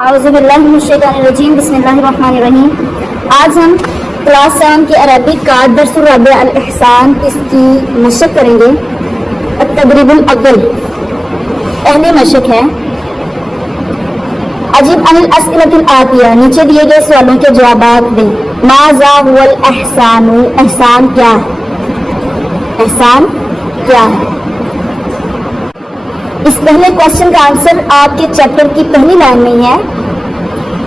अऊज़ुबिल्लाहिमिनश्शैतानिर्रजीम बिस्मिल्लाहिर्रहमानिर्रहीम। आज हम क्लास 7 की अरबिक का दर्सुर राबे अल इहसान इसकी मशक करेंगे। तदरीबुल अव्वल पहली मशक है अजीब अनिल अस्इलतिल आतिया, नीचे दिए गए सवालों के जवाब दें। माज़ा हुवल एहसानु, एहसान क्या है? एहसान क्या है? इस पहले क्वेश्चन का आंसर आपके चैप्टर की पहली लाइन में ही है।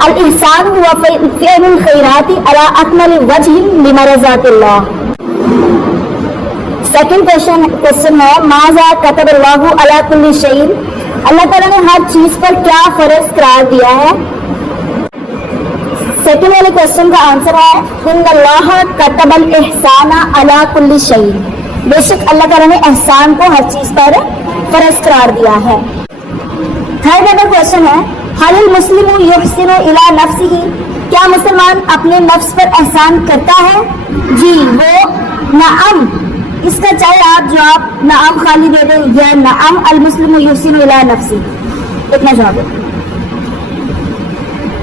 अल इहसान हुआ फ़िअलुल खैराति अला अकमल वजहिन लिमरज़ातिल्लाह। सेकंड क्वेश्चन है माज़ा कतबल्लाहु अला कुल्लि शैइन, अल्लाह ताला ने हर चीज पर क्या फर्ज करार दिया है? सेकंड वाले क्वेश्चन का आंसर है इन्नल्लाह कतबल इहसाना अला कुल्लि शैइन, बेशक अल्लाह ताला ने एहसान को हर चीज पर फर्ज करार दिया है। थर्ड वाला क्वेश्चन है हल मुस्लिमु युहसिनु इला नफ्सिही, क्या मुसलमान अपने नफ्स पर एहसान करता है? जी वो नअम, इसका चाहे आप जवाब नअम खाली दे दें या नअम अल मुस्लिमु युहसिनु इला नफ्सी, इतना जवाब है।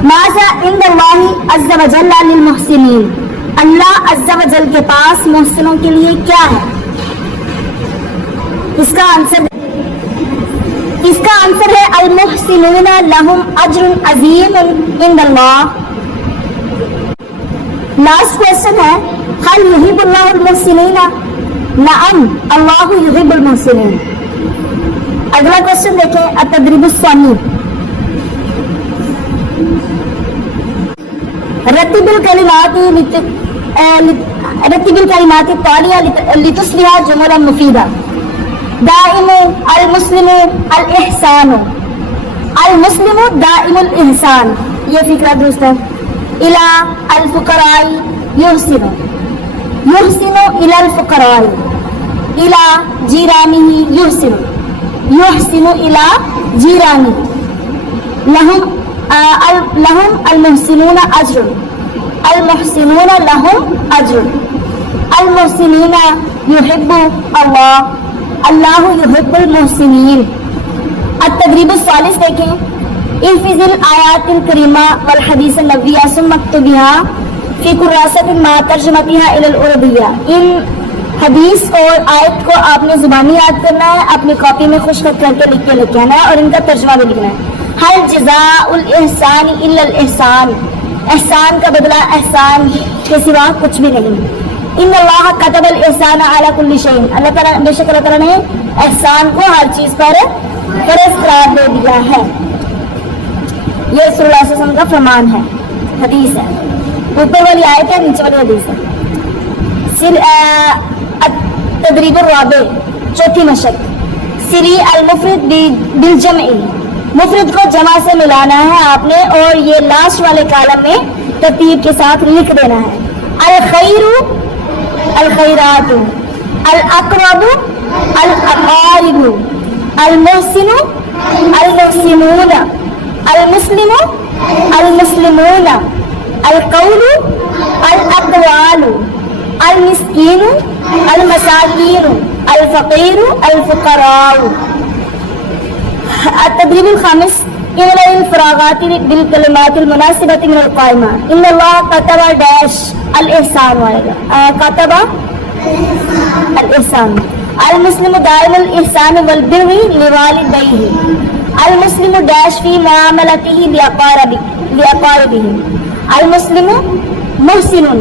माज़ा इंदल्लाहि अज़्ज़ा व जल्ला लिल मुहसिनीन, अल्लाह अज़्ज़ा व जल के पास मुहसिनों के लिए क्या है? इसका आंसर है अल मुहसिनूना लहुम अज्रुन अज़ीमुन इंदल्लाह। लास्ट क्वेश्चन है हल युहिब्बुल्लाहुल मुहसिनीना, नअम अल्लाहु युहिब्बुल मुहसिनीन। अगला क्वेश्चन देखें अत-तदरीबुस सानी। रत्तिबिल कलिमाति तालिया लितुस्बिहा जुमलन मुफीदा। दाइमु अल मुस्लिमु अल इहसानु, अल मुस्लिमु दाइमुल इहसान, ये फिक्रा दुरुस्त है। इला अल फुकराई युहसिनु, युहसिनु इला अल फुकराई, इला जीरानिही युहसिनु, युहसिनु इला जीरानी। लहुम अल मुहसिनूना अज्रुन, अल मुहसिनूना लहुम अज्रुन। अल मुहसिनीना युहिब्बु अल्लाह, अल्लाहु युहिब्बुल मुहसिनीन। अत-तदरीबुस सालिस देखें इहफिज़िल आयातिल करीमा वल हदीस नबविया सुम्मा अक्तुबिहा फी कुर्रासतिन मा तर्जुमतिहा इलल उर्दिया। इन हदीस और आयत को आपने जुबानी याद करना है, अपनी कॉपी में खुशखत करके लिख के लेके आना है और इनका तर्जुमा भी लिखना है। हल जज़ाउल इहसानी इल्लल इहसान, एहसान का बदला एहसान के सिवा कुछ भी नहीं। इन्नल्लाह कतबल इहसाना अला कुल्लि शैइन, अल्लाह ताला बेशक अल्लाह ताला ने एहसान को हर चीज पर फर्ज करार दे दिया है। ये रसूलुल्लाह सल्लल्लाहु अलैहि वसल्लम का फरमान है, हदीस है। ऊपर वाली आयत है, नीचे वाली हदीस है। तदरीबुर राबे चौथी मशक सिरी अल मुफरद बिल जमई, मुफरद को जमा से मिलाना है आपने और ये लास्ट वाले कॉलम में तरतीब के साथ लिख देना है। अल खैरु अल खैरातु, अल अक़रबु अल अक़ारिबु, अल मुहसिनु अल मुहसिनूना, अल मुस्लिमु अल मुस्लिमूना, अल कौलु अल अक़वालु, अल मिस्कीनु अल मसाकीनु, अल फ़क़ीरु अल फ़ुक़राउ। अत-तदरीबुल खामिस इलल फ़रागाति बिल कलिमातिल मुनासिबति मिनल क़ाइमा। इन्नल्लाह कतबा डैश अल इहसान आएगा, कतबा अल इहसान। अल मुस्लिमु दाइमुल इहसान वल बिर्रि लिवालिदैहि, अल मुस्लिमु डैश फी मुआमलतिही बिअक़ारिबिही। अल मुस्लिमु मुहसिनुन,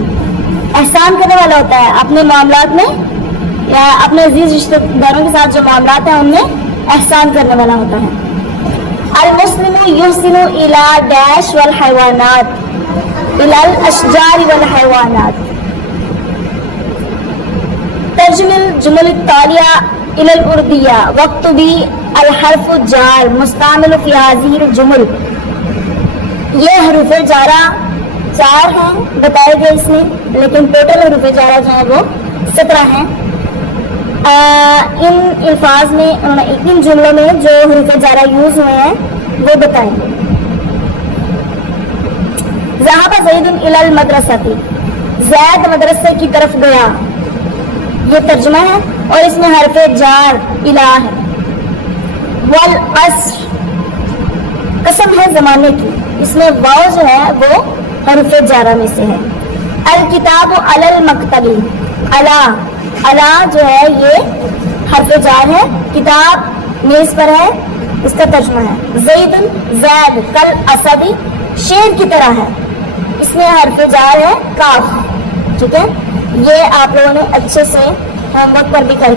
एहसान करने वाला होता है अपने मामलात में या अपने अजीज रिश्तेदारों के साथ जो मामलात हैं उनमें एहसान करने वाला होता है। अल मुस्लिमु युहसिनु इला डैश वल हैवानात, इलल अशजारि वल हैवानात। तर्जुमिल जुमल तालिया इलल उर्दिया वक्तुबी अल हर्फु जार मुस्तामिल फी हाज़िहिल जुमल। ये हरूफ़े जारा 4 हैं बताए गए इसमें, लेकिन टोटल हरूफ़े जारा जो है वो 17 हैं। इन अल्फाज में इन जुमलों में जो हरूफ़े जारा यूज हुए हैं वो बताएंगे। ज़हाबा ज़ैदुन इलल मदरसती, ज़ैद मदरसे की तरफ गया, ये तर्जुमा है और इसमें हरफ़े जार इला है। वल अस्र, कसम है ज़माने की, اس میں واو جو ہے وہ حروف جارہ میں سے ہے. الکتاب علی المکتبی، علا جو ہے یہ حرف جار ہے، کتاب میز پر ہے، اس کا ترجمہ ہے زید زید کل اسدی شیر کی طرح ہے، اس میں حرف جار ہے کاف. ٹھیک ہے، یہ آپ لوگوں نے اچھے سے ہوم ورک پر بھی کر